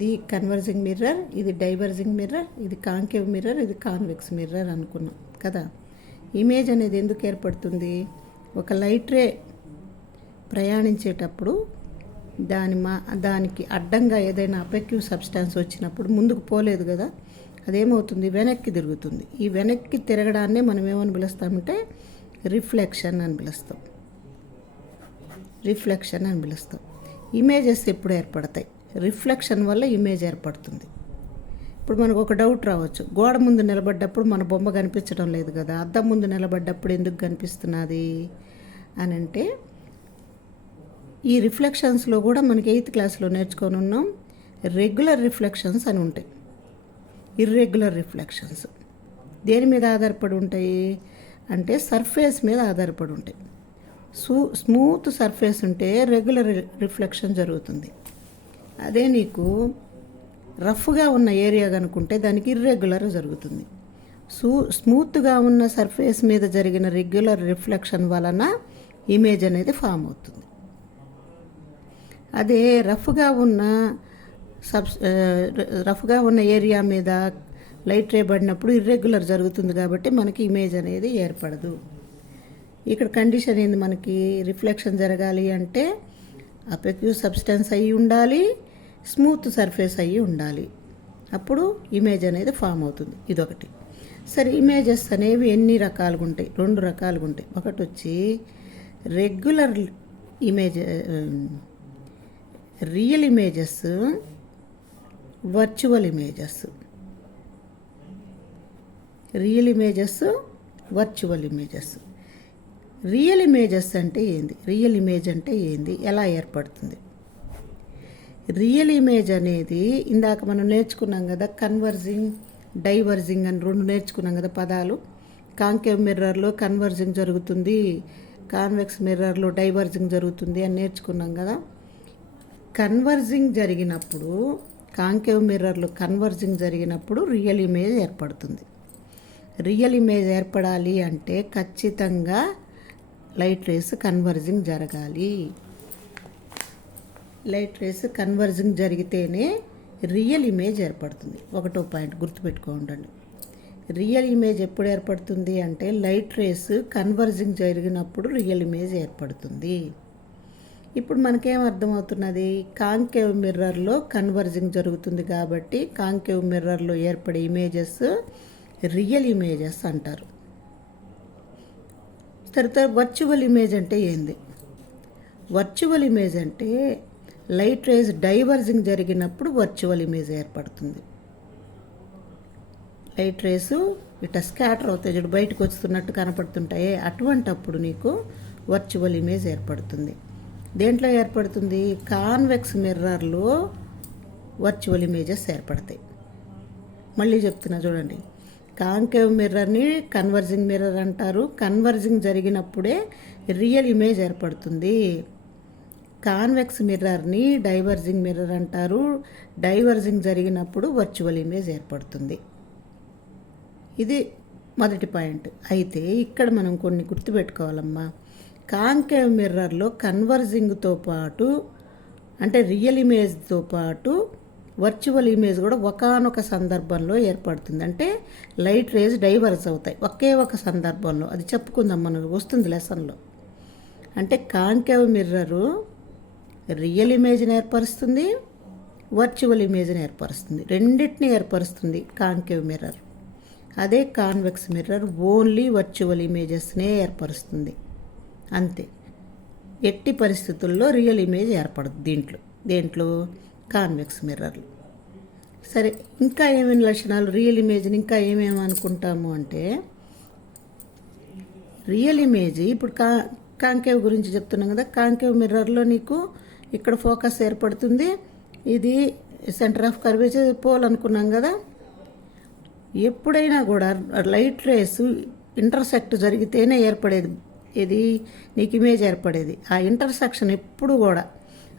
ఇది converging mirror, ఇది diverging mirror, ఇది కాంకేవ్ మిర్రర్, ఇది కాన్వెక్స్ మిర్రర్ అనుకున్నాం కదా. ఇమేజ్ అనేది ఎందుకు ఏర్పడుతుంది? ఒక లైట్ రే ప్రయాణించేటప్పుడు దానికి అడ్డంగా ఏదైనా అపెక్టివ్ సబ్స్టాన్స్ వచ్చినప్పుడు ముందుకు పోలేదు కదా, అదేమవుతుంది? వెనక్కి తిరుగుతుంది. ఈ వెనక్కి తిరగడాన్నే మనం ఏమని పిలుస్తామంటే రిఫ్లెక్షన్ అని పిలుస్తాం. ఇమేజెస్ ఎప్పుడు ఏర్పడతాయి? రిఫ్లెక్షన్ వల్ల ఇమేజ్ ఏర్పడుతుంది. ఇప్పుడు మనకు ఒక డౌట్ రావచ్చు, గోడ ముందు నిలబడ్డప్పుడు మన బొమ్మ కనిపించడం లేదు కదా, అద్దం ముందు నిలబడ్డప్పుడు ఎందుకు కనిపిస్తున్నది అని అంటే, ఈ రిఫ్లెక్షన్స్లో కూడా మనకి 8th క్లాస్లో నేర్చుకొని ఉన్నాం. రెగ్యులర్ రిఫ్లెక్షన్స్ అని ఉంటాయి, ఇర్రెగ్యులర్ రిఫ్లెక్షన్స్. దేని మీద ఆధారపడి ఉంటాయి అంటే సర్ఫేస్ మీద ఆధారపడి ఉంటాయి. స్మూత్ సర్ఫేస్ ఉంటే రెగ్యులర్ రిఫ్లెక్షన్ జరుగుతుంది. అదే నీకు రఫ్గా ఉన్న ఏరియా కనుకుంటే దానికి ఇర్రెగ్యులర్ జరుగుతుంది. స్మూత్గా ఉన్న సర్ఫేస్ మీద జరిగిన రెగ్యులర్ రిఫ్లెక్షన్ వలన ఇమేజ్ అనేది ఫామ్ అవుతుంది. అదే రఫ్గా ఉన్న ఏరియా మీద లైట్ రే పడినప్పుడు ఇర్రెగ్యులర్ జరుగుతుంది కాబట్టి మనకి ఇమేజ్ అనేది ఏర్పడదు. ఇక్కడ కండిషన్ ఏంది? మనకి రిఫ్లెక్షన్ జరగాలి అంటే అపెక్టివ్ సబ్స్టెన్స్ అయ్యి ఉండాలి, స్మూత్ సర్ఫేస్ అయ్యి ఉండాలి, అప్పుడు ఇమేజ్ అనేది ఫామ్ అవుతుంది. ఇదొకటి. సరే, ఇమేజెస్ అనేవి ఎన్ని రకాలుగా ఉంటాయి? 2 రకాలుగా ఉంటాయి. ఒకటి వచ్చి regular image, real images, virtual images. Real images, virtual images. Real images అంటే ఏంది? రియల్ ఇమేజ్ అంటే ఏంది? ఎలా ఏర్పడుతుంది? రియల్ ఇమేజ్ అనేది ఇందాక మనం నేర్చుకున్నాం కదా, కన్వర్జింగ్, డైవర్జింగ్ అని 2 నేర్చుకున్నాం కదా పదాలు. కాంకేవ్ మిర్రర్లో కన్వర్జింగ్ జరుగుతుంది, కాన్వెక్స్ మిర్రర్లో డైవర్జింగ్ జరుగుతుంది అని నేర్చుకున్నాం కదా. కన్వర్జింగ్ జరిగినప్పుడు, కాంకేవ్ మిర్రర్లో కన్వర్జింగ్ జరిగినప్పుడు రియల్ ఇమేజ్ ఏర్పడుతుంది. రియల్ ఇమేజ్ ఏర్పడాలి అంటే ఖచ్చితంగా లైట్ రేస్ కన్వర్జింగ్ జరగాలి. లైట్ రేస్ కన్వర్జింగ్ జరిగితేనే రియల్ ఇమేజ్ ఏర్పడుతుంది. ఒకటో పాయింట్ గుర్తుపెట్టుకోండి. రియల్ ఇమేజ్ ఎప్పుడు ఏర్పడుతుంది అంటే లైట్ రేస్ కన్వర్జింగ్ జరిగినప్పుడు రియల్ ఇమేజ్ ఏర్పడుతుంది. ఇప్పుడు మనకేం అర్థమవుతున్నది? కాంకేవ్ మిర్రర్లో కన్వర్జింగ్ జరుగుతుంది కాబట్టి కాంకేవ్ మిర్రర్లో ఏర్పడే ఇమేజెస్ రియల్ ఇమేజెస్ అంటారు. తర్వాత వర్చువల్ ఇమేజ్ అంటే ఏంది? వర్చువల్ ఇమేజ్ అంటే లైట్ రేస్ డైవర్జింగ్ జరిగినప్పుడు వర్చువల్ ఇమేజ్ ఏర్పడుతుంది. లైట్ రేసు ఇట్లా స్కాటర్ అవుతాయి చూడు, బయటకు వస్తున్నట్టు కనపడుతుంటాయి, అటువంటప్పుడు నీకు వర్చువల్ ఇమేజ్ ఏర్పడుతుంది. దేంట్లో ఏర్పడుతుంది? కాన్వెక్స్ మిర్రర్లో వర్చువల్ ఇమేజెస్ ఏర్పడతాయి. మళ్ళీ చెప్తున్నా చూడండి, కాంకేవ్ మిర్రర్ని కన్వర్జింగ్ మిర్రర్ అంటారు. కన్వర్జింగ్ జరిగినప్పుడే రియల్ ఇమేజ్ ఏర్పడుతుంది. కాన్వెక్స్ మిర్రర్ని డైవర్జింగ్ మిర్రర్ అంటారు. డైవర్జింగ్ జరిగినప్పుడు వర్చువల్ ఇమేజ్ ఏర్పడుతుంది. ఇది మొదటి పాయింట్. అయితే ఇక్కడ మనం కొన్ని గుర్తుపెట్టుకోవాలమ్మా. కాంకేవ్ మిర్రర్లో కన్వర్జింగ్తో పాటు అంటే రియల్ ఇమేజ్తో పాటు వర్చువల్ ఇమేజ్ కూడా ఒకానొక సందర్భంలో ఏర్పడుతుంది. అంటే లైట్ రేస్ డైవర్స్ అవుతాయి ఒకే ఒక సందర్భంలో. అది చెప్పుకుందాం, మనకు వస్తుంది లెసన్లో. అంటే కాంకేవ్ మిర్రరు రియల్ ఇమేజ్ని ఏర్పరుస్తుంది, వర్చువల్ ఇమేజ్ని ఏర్పరుస్తుంది, రెండింటిని ఏర్పరుస్తుంది కాంకేవ్ మిర్రర్. అదే కాన్వెక్స్ మిర్రర్ ఓన్లీ వర్చువల్ ఇమేజెస్నే ఏర్పరుస్తుంది, అంతే. ఎట్టి పరిస్థితుల్లో రియల్ ఇమేజ్ ఏర్పడదు దేంట్లో కాన్వెక్స్ మిర్రర్లు. సరే, ఇంకా ఏమేమి లక్షణాలు రియల్ ఇమేజ్ని ఇంకా ఏమేమి అనుకుంటాము అంటే, రియల్ ఇమేజ్ ఇప్పుడు కాంకేవ్ గురించి చెప్తున్నాం కదా. కాంకేవ్ మిర్రర్లో నీకు ఇక్కడ ఫోకస్ ఏర్పడుతుంది, ఇది సెంటర్ ఆఫ్ కర్వేచర్ పోల్ అనుకున్నాం కదా. ఎప్పుడైనా కూడా లైట్ రేస్ ఇంటర్సెక్ట్ జరిగితేనే ఏర్పడేది ఇది నీకు ఇమేజ్ ఏర్పడేది. ఆ ఇంటర్సెక్షన్ ఎప్పుడు కూడా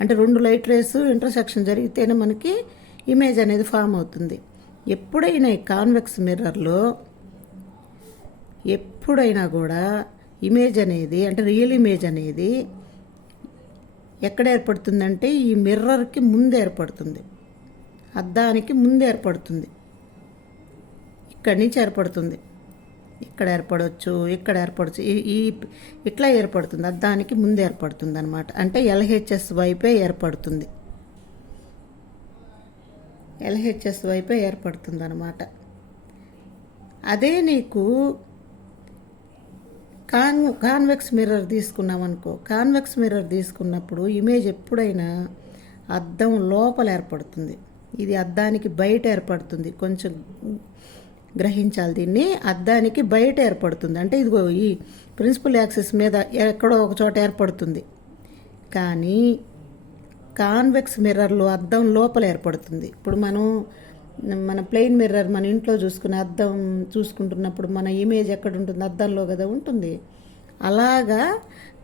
అంటే 2 లైట్ రేస్ ఇంటర్సెక్షన్ జరిగితేనే మనకి ఇమేజ్ అనేది ఫామ్ అవుతుంది. ఎప్పుడైనా ఈ కాన్వెక్స్ మిర్రర్లో ఎప్పుడైనా కూడా ఇమేజ్ అనేది అంటే రియల్ ఇమేజ్ అనేది ఎక్కడ ఏర్పడుతుందంటే ఈ మిర్రర్కి ముందు ఏర్పడుతుంది. అద్దానికి ముందు ఏర్పడుతుంది, ఇక్కడి నుంచి ఏర్పడుతుంది, ఇక్కడ ఏర్పడవచ్చు, ఇక్కడ ఏర్పడవచ్చు, ఈ ఇట్లా ఏర్పడుతుంది, అద్దానికి ముందు ఏర్పడుతుంది అనమాట. అంటే ఎల్హెచ్ఎస్ వైపే ఏర్పడుతుంది, ఎల్హెచ్ఎస్ వైపే ఏర్పడుతుంది అనమాట. అదే నీకు కాన్వెక్స్ మిర్రర్ తీసుకున్నాం అనుకో, కాన్వెక్స్ మిర్రర్ తీసుకున్నప్పుడు ఇమేజ్ ఎప్పుడైనా అద్దం లోపల ఏర్పడుతుంది, ఇది అద్దానికి బయట ఏర్పడుతుంది. కొంచెం గ్రహించాలి దీన్ని, అద్దానికి బయట ఏర్పడుతుంది. అంటే ఇదిగో ఈ ప్రిన్సిపల్ యాక్సిస్ మీద ఎక్కడో ఒక చోట ఏర్పడుతుంది, కానీ కాన్వెక్స్ మిర్రర్లో అద్దం లోపల ఏర్పడుతుంది. ఇప్పుడు మన ప్లెయిన్ మిర్రర్ మన ఇంట్లో చూసుకునే అద్దం చూసుకుంటున్నప్పుడు మన ఇమేజ్ ఎక్కడ ఉంటుంది, అద్దంలో కదా ఉంటుంది. అలాగా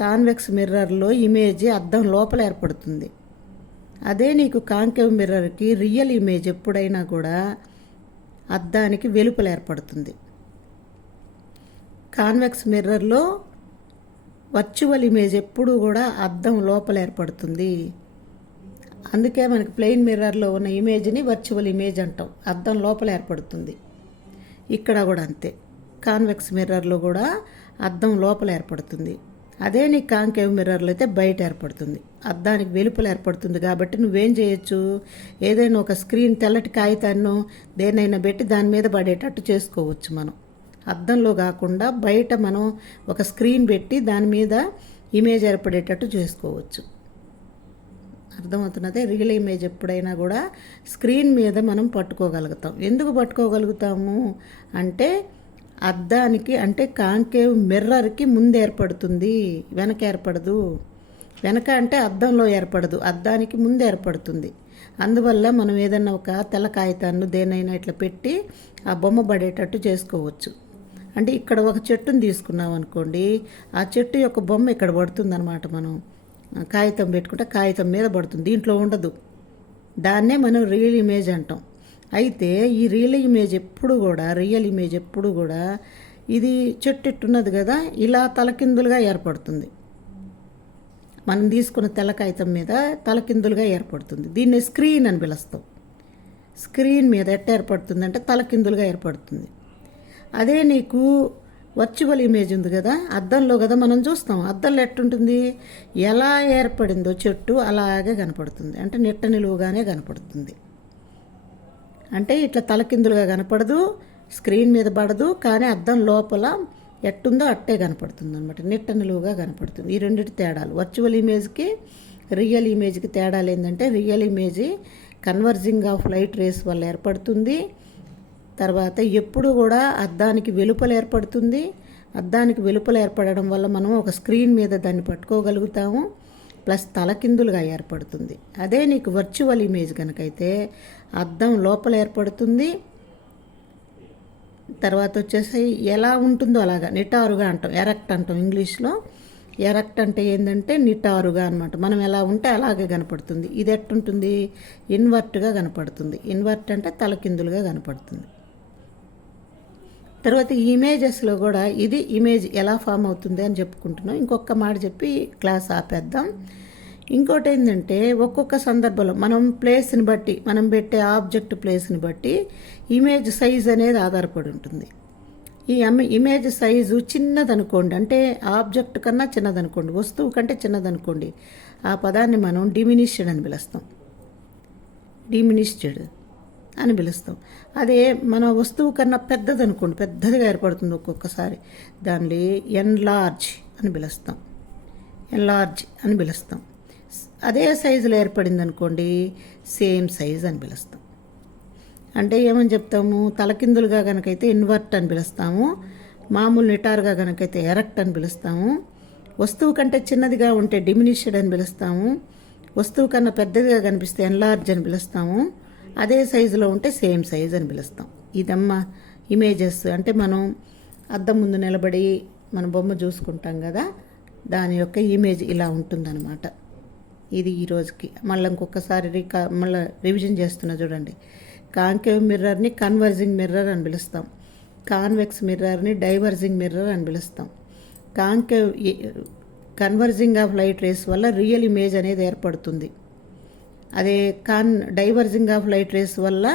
కాన్వెక్స్ మిర్రర్లో ఇమేజ్ అద్దం లోపల ఏర్పడుతుంది. అదే నీకు కాంకేవ్ మిర్రర్కి రియల్ ఇమేజ్ ఎప్పుడైనా కూడా అద్దానికి వెలుపల ఏర్పడుతుంది. కాన్వెక్స్ మిర్రర్లో వర్చువల్ ఇమేజ్ ఎప్పుడు కూడా అద్దం లోపల ఏర్పడుతుంది. అందుకే మనకి ప్లెయిన్ మిర్రర్లో ఉన్న ఇమేజ్ని వర్చువల్ ఇమేజ్ అంటాం, అద్దం లోపల ఏర్పడుతుంది. ఇక్కడ కూడా అంతే, కాన్వెక్స్ మిర్రర్లో కూడా అద్దం లోపల ఏర్పడుతుంది. అదే నీ కాంకేవ్ మిర్రర్లో అయితే బయట ఏర్పడుతుంది, అద్దానికి వెలుపల ఏర్పడుతుంది. కాబట్టి నువ్వేం చేయొచ్చు, ఏదైనా ఒక స్క్రీన్ తెల్లటి కాగితాన్నో దేనైనా పెట్టి దాని మీద పడేటట్టు చేసుకోవచ్చు. మనం అద్దంలో కాకుండా బయట మనం ఒక స్క్రీన్ పెట్టి దాని మీద ఇమేజ్ ఏర్పడేటట్టు చేసుకోవచ్చు. అర్థమవుతున్నదే. రియల్ ఇమేజ్ ఎప్పుడైనా కూడా స్క్రీన్ మీద మనం పట్టుకోగలుగుతాం. ఎందుకు పట్టుకోగలుగుతాము అంటే అద్దానికి, అంటే కాంకేవ్ మిర్రర్కి ముందు ఏర్పడుతుంది, వెనక ఏర్పడదు. వెనక అంటే అద్దంలో ఏర్పడదు, అద్దానికి ముందు ఏర్పడుతుంది. అందువల్ల మనం ఏదన్నా ఒక తెల్ల కాగితాన్ని దేనైనా ఇట్లా పెట్టి ఆ బొమ్మ పడేటట్టు చేసుకోవచ్చు. అంటే ఇక్కడ ఒక చెట్టుని తీసుకున్నాం అనుకోండి, ఆ చెట్టు యొక్క బొమ్మ ఇక్కడ పడుతుంది అనమాట. మనం కాగితం పెట్టుకుంటే కాగితం మీద పడుతుంది, దీంట్లో ఉండదు. దాన్నే మనం రియల్ ఇమేజ్ అంటాం. అయితే ఈ రియల్ ఇమేజ్ ఎప్పుడు కూడా ఇది చెట్టు ఇట్టున్నది కదా, ఇలా తలకిందులుగా ఏర్పడుతుంది. మనం తీసుకున్న తెల్ల కాగితం మీద తలకిందులుగా ఏర్పడుతుంది. దీన్ని స్క్రీన్ అని పిలుస్తాం. స్క్రీన్ మీద ఎట్ట ఏర్పడుతుంది అంటే తలకిందులుగా ఏర్పడుతుంది. అదే నీకు వర్చువల్ ఇమేజ్ ఉంది కదా, అద్దంలో కదా మనం చూస్తాం. అద్దంలో ఎట్టుంటుంది, ఎలా ఏర్పడిందో చెట్టు అలాగే కనపడుతుంది. అంటే నిట్ట నిలువుగానే కనపడుతుంది. అంటే ఇట్లా తలకిందులుగా కనపడదు, స్క్రీన్ మీద పడదు, కానీ అద్దం లోపల ఎట్టుందో అట్టే కనపడుతుంది అనమాట, నిట్ట నిలువుగా కనపడుతుంది. ఈ రెండింటి తేడాలు వర్చువల్ ఇమేజ్కి రియల్ ఇమేజ్కి తేడాలు ఏంటంటే, real image converging of light race వల్ల ఏర్పడుతుంది. తర్వాత ఎప్పుడు కూడా అద్దానికి వెలుపల ఏర్పడుతుంది. అద్దానికి వెలుపల ఏర్పడడం వల్ల మనం ఒక స్క్రీన్ మీద దాన్ని పట్టుకోగలుగుతాము, ప్లస్ తలకిందులుగా ఏర్పడుతుంది. అదే నీకు వర్చువల్ ఇమేజ్ కనుకైతే అద్దం లోపల ఏర్పడుతుంది. తర్వాత వచ్చేసి ఎలా ఉంటుందో అలాగా నిటారుగా అంటాం, ఎరెక్ట్ అంటాం ఇంగ్లీష్లో. ఎరెక్ట్ అంటే ఏంటంటే నిటారుగా అనమాట, మనం ఎలా ఉంటే అలాగే కనపడుతుంది. ఇది ఎట్టుంటుంది, ఇన్వర్ట్గా కనపడుతుంది. ఇన్వర్ట్ అంటే తలకిందులుగా కనపడుతుంది. తర్వాత ఈ ఇమేజెస్లో కూడా ఇది ఇమేజ్ ఎలా ఫామ్ అవుతుంది అని చెప్పుకుంటున్నాం. ఇంకొక మాట చెప్పి క్లాస్ ఆపేద్దాం. ఇంకోటి ఏంటంటే, ఒక్కొక్క సందర్భంలో మనం ప్లేస్ని బట్టి, మనం పెట్టే ఆబ్జెక్ట్ ప్లేస్ని బట్టి ఇమేజ్ సైజ్ అనేది ఆధారపడి ఉంటుంది. ఈ ఇమేజ్ సైజు చిన్నదనుకోండి, అంటే ఆబ్జెక్ట్ కన్నా చిన్నదనుకోండి, వస్తువు కంటే చిన్నదనుకోండి, ఆ పదాన్ని మనం డిమినిష్డ్ అని పిలుస్తాం. డిమినిష్డ్ అని పిలుస్తాం. అదే మన వస్తువు కన్నా పెద్దదనుకోండి, పెద్దదిగా ఏర్పడుతుంది ఒక్కొక్కసారి, దాన్ని ఎన్లార్జ్ అని పిలుస్తాం. ఎన్లార్జ్ అని పిలుస్తాం. అదే సైజులో ఏర్పడింది అనుకోండి, సేమ్ సైజ్ అని పిలుస్తాం. అంటే ఏమని చెప్తాము, తలకిందులుగా కనుకైతే ఇన్వర్ట్ అని పిలుస్తాము, మామూలు నిటారుగా కనుకైతే ఎరెక్ట్ అని పిలుస్తాము, వస్తువు కంటే చిన్నదిగా ఉంటే డిమినిష్డ్ అని పిలుస్తాము, వస్తువు కన్నా పెద్దదిగా కనిపిస్తే ఎన్లార్జ్ అని పిలుస్తాము, అదే సైజులో ఉంటే సేమ్ సైజ్ అని పిలుస్తాం. ఇదమ్మా ఇమేజెస్. అంటే మనం అద్దం ముందు నిలబడి మన బొమ్మ చూసుకుంటాం కదా, దాని యొక్క ఇమేజ్ ఇలా ఉంటుందన్నమాట. ఇది ఈరోజుకి. మళ్ళీ ఇంకొకసారి మళ్ళీ రివిజన్ చేస్తున్నా చూడండి. కాంకేవ్ మిర్రర్ని కన్వర్జింగ్ మిర్రర్ అని పిలుస్తాం, కాన్వెక్స్ మిర్రర్ని డైవర్జింగ్ మిర్రర్ అని పిలుస్తాం. కన్వర్జింగ్ ఆఫ్ లైట్ రేస్ వల్ల రియల్ ఇమేజ్ అనేది ఏర్పడుతుంది. అదే డైవర్జింగ్ ఆఫ్ లైట్ రేస్ వల్ల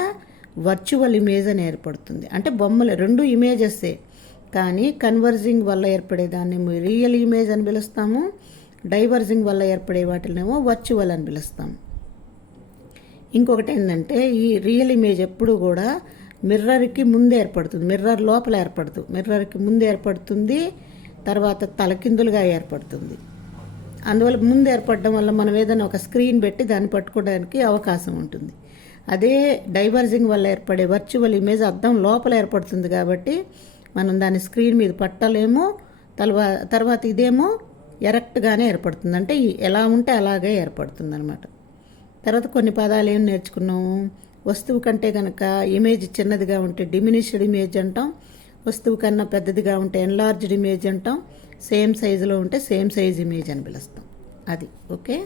వర్చువల్ ఇమేజ్ అని ఏర్పడుతుంది. అంటే బొమ్మలు రెండు ఇమేజెస్సే, కానీ కన్వర్జింగ్ వల్ల ఏర్పడేదాన్ని రియల్ ఇమేజ్ అని పిలుస్తాము, డైవర్జింగ్ వల్ల ఏర్పడే వాటినేమో వర్చువల్ అని పిలుస్తాము. ఇంకొకటి ఏంటంటే, ఈ రియల్ ఇమేజ్ ఎప్పుడు కూడా మిర్రర్కి ముందే ఏర్పడుతుంది, మిర్రర్ లోపల ఏర్పడుతుంది, మిర్రర్కి ముందు ఏర్పడుతుంది, తర్వాత తలకిందులుగా ఏర్పడుతుంది. అందువల్ల ముందు ఏర్పడడం వల్ల మనం ఏదైనా ఒక స్క్రీన్ పెట్టి దాన్ని పట్టుకోవడానికి అవకాశం ఉంటుంది. అదే డైవర్జింగ్ వల్ల ఏర్పడే వర్చువల్ ఇమేజ్ అద్దం లోపల ఏర్పడుతుంది కాబట్టి మనం దాన్ని స్క్రీన్ మీద పట్టలేము. తర్వాత ఇదేమో ఎరెక్ట్గానే ఏర్పడుతుంది, అంటే ఎలా ఉంటే అలాగే ఏర్పడుతుంది అనమాట. తర్వాత కొన్ని పదాలు ఏం నేర్చుకున్నాము, వస్తువు కంటే కనుక ఇమేజ్ చిన్నదిగా ఉంటే డిమినిష్డ్ ఇమేజ్ అంటాం, వస్తువు కన్నా పెద్దదిగా ఉంటే ఎన్లార్జ్డ్ ఇమేజ్ అంటాం, సేమ్ సైజులో ఉంటే సేమ్ సైజ్ ఇమేజ్ అని పిలుస్తాం. అది ఓకే.